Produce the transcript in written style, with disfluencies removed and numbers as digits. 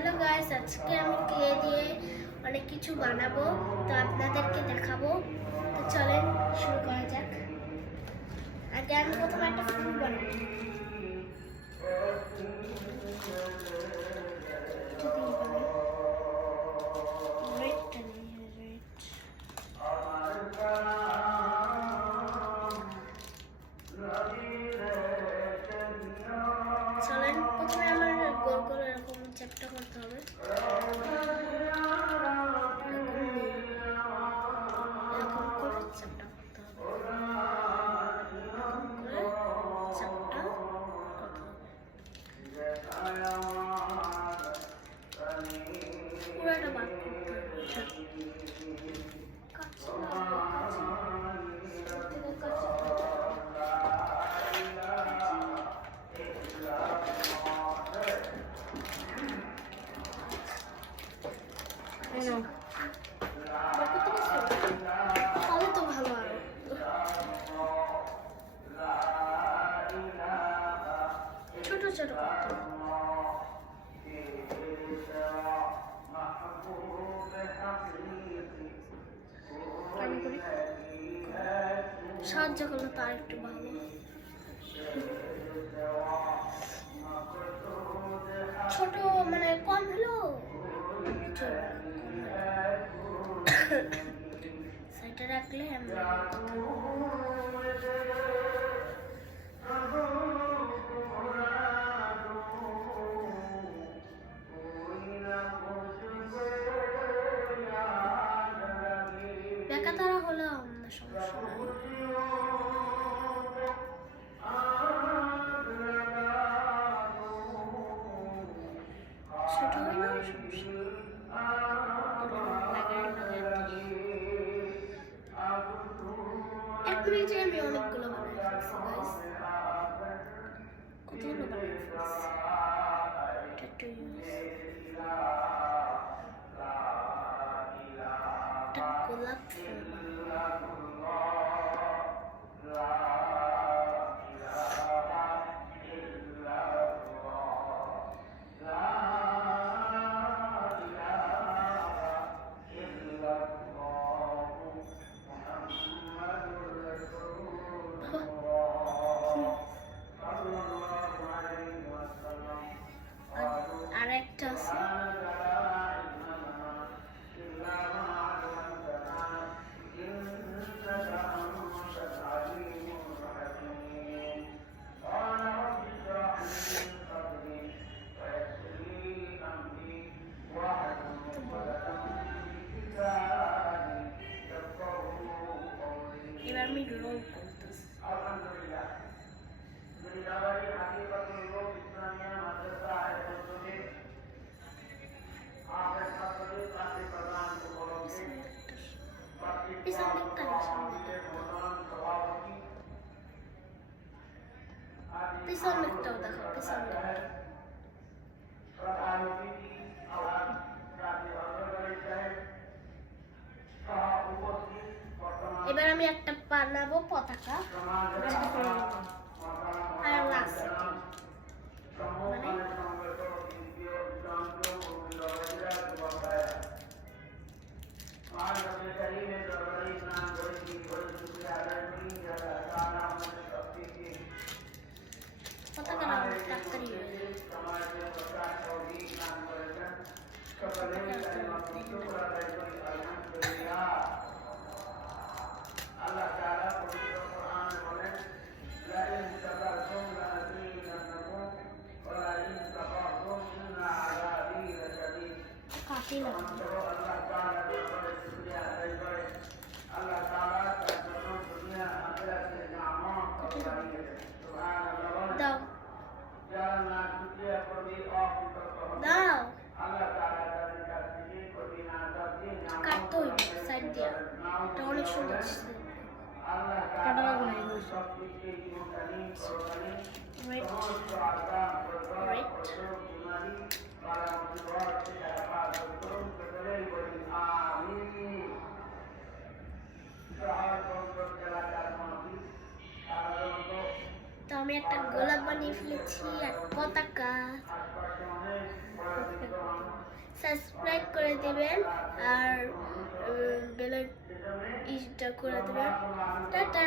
Hello guys, আজকে আমি clay দিয়ে অনেক কিছু বানাবো, তো আপনাদেরকে দেখাবো। তো চলেন শুরু করা যাক। আগে আমি প্রথমে একটা ফুল বানাবো। চলেন প্রথমে আমার গোল করে এরকম চ্যাপটা করতে হবে। এরকম করে চ্যাপটা করতে হবে। পুরোটা বাদ করতে হবে। তাহলে তো ভালো আরো ছোট ছোট করতে হবে। সাহায্য করলে তার একটু ভালো। ছোট মানে কম হলো সাইডে রাখলে আমরা বেকা তারা হলে আমাদের সমস্যা নাই। ছোট হলে এক মিনিটে আমি অনেকগুলো বানাই ফেলছি গাইস। কতগুলো বানাই ফেলছি। গোলাপ ফুল আর একটা আছে। এবার আমি রোল করতেছি। পিছন দিকটাও দেখো, পিছন দিকটা। এবার আমি একটা বানাবো পতাকা আর লাস্ট মানে পতাকা না টাক্কারি কাটি না দাও দাও কাটতে হইবে সাইড দিয়ে। এটা অনেক সুন্দর কাটা লাগবে না। তো আমি একটা গোলাপ বানিয়ে ফেলেছি আর পতাকা। সাবস্ক্রাইব করে দেবেন আর বেল ইটা করে দেবেন। টাটা।